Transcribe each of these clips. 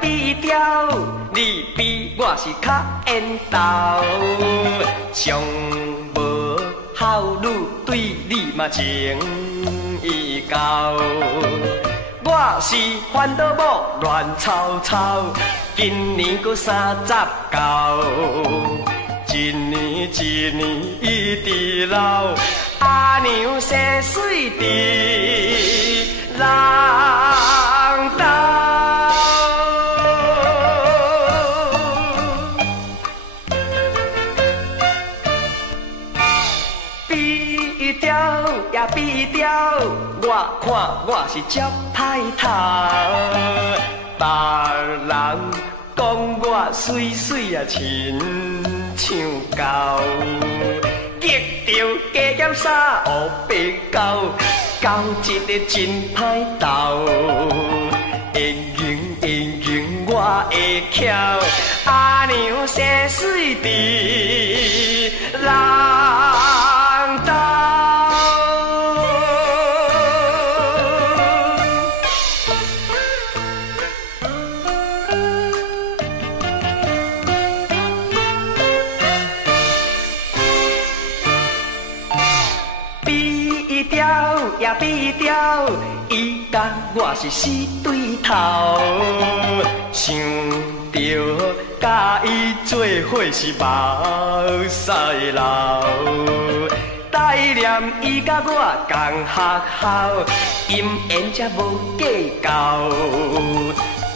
比条，你比我是较缘投，上无孝女对你嘛情意厚。我是烦恼某乱草草，今年搁39，一年一年一直老，阿娘生水伫人斗。比条也比条，我看我是足歹头，别人讲我水水啊亲像狗，激着加减衫黑白狗，狗一个真歹斗，会用我会巧，阿娘生水伫人斗。也比条，伊甲我是死对头，想着甲伊做伙是目屎流，怀念伊甲我同学校，姻缘才无计较，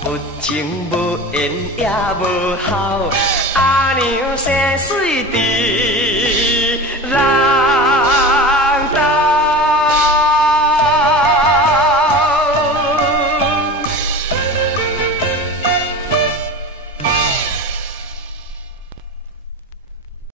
不情无缘也无孝，阿娘生水伫人。